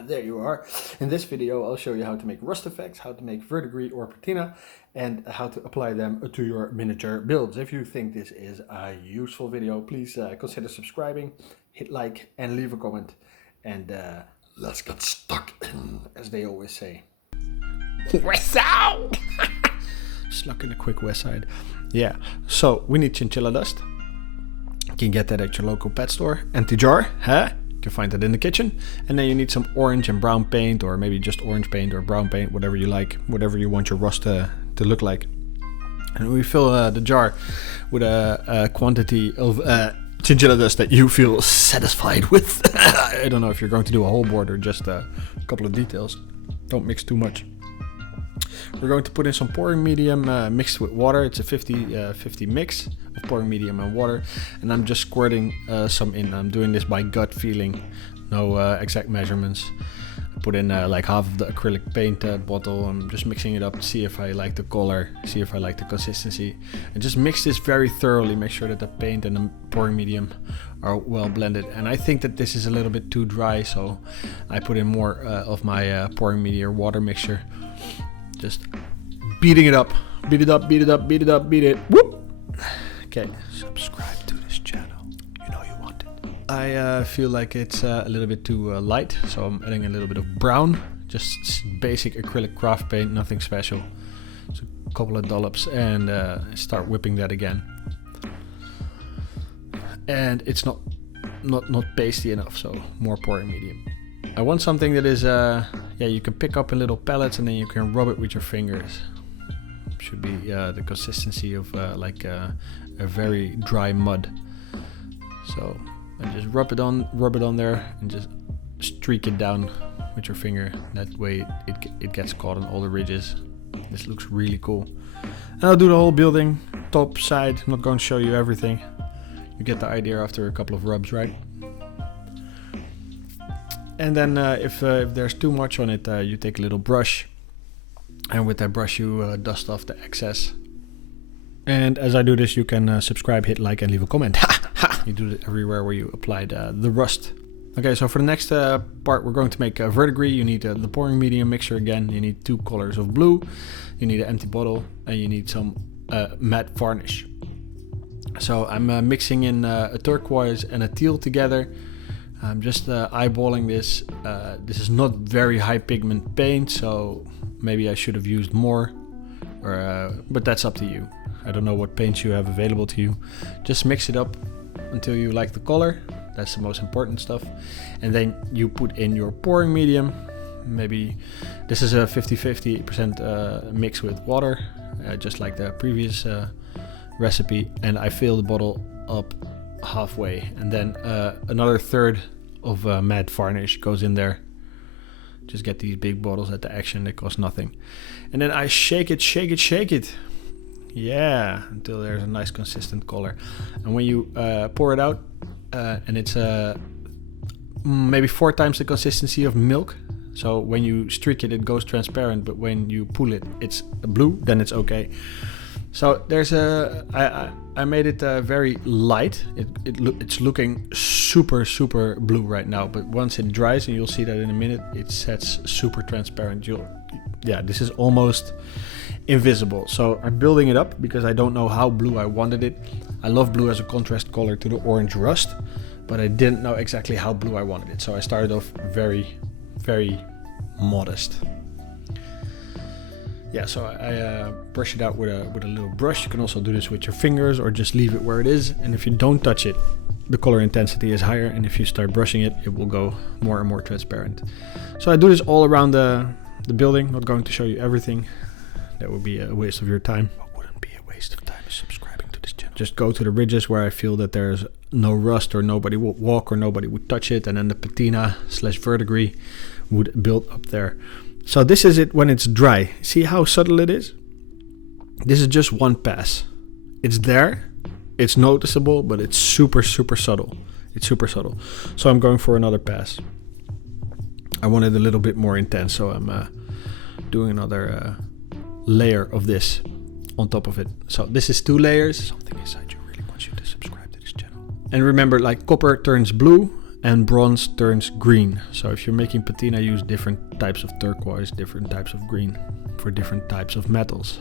There you are. In this video I'll show you how to make rust effects, how to make verdigris or patina, and how to apply them to your miniature builds. If you think this is a useful video, please consider subscribing, hit like and leave a comment, and let's get stuck in, as they always say. West Side! Stuck in the quick west side. Yeah, so we need chinchilla dust. You can get that at your local pet store. Empty jar, huh? You can find that in the kitchen. And then you need some orange and brown paint, or maybe just orange paint or brown paint, whatever you like, whatever you want your rust to look like. And we fill the jar with a quantity of chinchilla dust that you feel satisfied with. I don't know if you're going to do a whole board or just a couple of details. Don't mix too much. We're going to put in some pouring medium mixed with water. It's a 50-50 mix of pouring medium and water. And I'm just squirting some in. I'm doing this by gut feeling. No exact measurements. I put in like half of the acrylic paint bottle. I'm just mixing it up to see if I like the color, see if I like the consistency. And just mix this very thoroughly. Make sure that the paint and the pouring medium are well blended. And I think that this is a little bit too dry, so I put in more of my pouring medium water mixture. Just beating it up, beat it up, beat it up, beat it up, beat it. Whoop! Okay. Subscribe to this channel. You know you want it. I feel like it's a little bit too light, so I'm adding a little bit of brown. Just basic acrylic craft paint, nothing special. Just a couple of dollops and start whipping that again. And it's not pasty enough, so more pouring medium. I want something that is, you can pick up in little pellets and then you can rub it with your fingers. Should be the consistency of like a very dry mud. So I just rub it on there and just streak it down with your finger. That way it gets caught on all the ridges. This looks really cool. And I'll do the whole building, top, side. I'm not going to show you everything. You get the idea after a couple of rubs, right? And then if there's too much on it, you take a little brush, and with that brush you dust off the excess. And as I do this, you can subscribe, hit like, and leave a comment. You do it everywhere where you applied the rust. Okay, so for the next part, we're going to make verdigris. You need the pouring medium mixture again. You need 2 colors of blue. You need an empty bottle, and you need some matte varnish. So I'm mixing in a turquoise and a teal together. I'm just eyeballing this. This is not very high pigment paint, so maybe I should have used more, but that's up to you. I don't know what paints you have available to you. Just mix it up until you like the color. That's the most important stuff. And then you put in your pouring medium. Maybe this is a 50-50% mix with water, just like the previous recipe. And I fill the bottle up halfway, and then another third of matte varnish goes in there. Just get these big bottles at the Action, they cost nothing. And then I shake it. Yeah, until there's a nice consistent color. And when you pour it out, and it's maybe 4 times the consistency of milk. So when you streak it, it goes transparent, but when you pull it, it's blue, then it's okay. So there's I made it very light. It's looking super blue right now, but once it dries, and you'll see that in a minute, it sets super transparent. This is almost invisible. So I'm building it up because I don't know how blue I wanted it. I love blue as a contrast color to the orange rust, but I didn't know exactly how blue I wanted it. So I started off very modest. Yeah, so I brush it out with a little brush. You can also do this with your fingers or just leave it where it is. And if you don't touch it, the color intensity is higher. And if you start brushing it, it will go more and more transparent. So I do this all around the building. Not going to show you everything. That would be a waste of your time. What wouldn't be a waste of time is subscribing to this channel. Just go to the ridges where I feel that there's no rust or nobody would walk or nobody would touch it. And then the patina / verdigris would build up there. So this is it when it's dry. See how subtle it is? This is just one pass. It's there, it's noticeable, but it's super subtle. It's super subtle. So I'm going for another pass. I want it a little bit more intense, so I'm doing another layer of this on top of it. So this is 2 layers. Something inside you really wants you to subscribe to this channel. And remember, like copper turns blue and bronze turns green. So if you're making patina, use different types of turquoise, different types of green for different types of metals.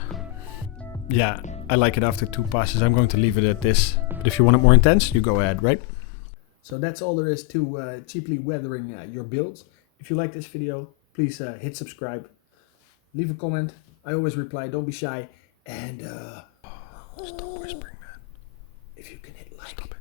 Yeah, I like it after 2 passes. I'm going to leave it at this. But if you want it more intense, you go ahead, right? So that's all there is to cheaply weathering your builds. If you like this video, please hit subscribe. Leave a comment. I always reply, don't be shy. And Stop whispering, man. if you can hit like. Stop it.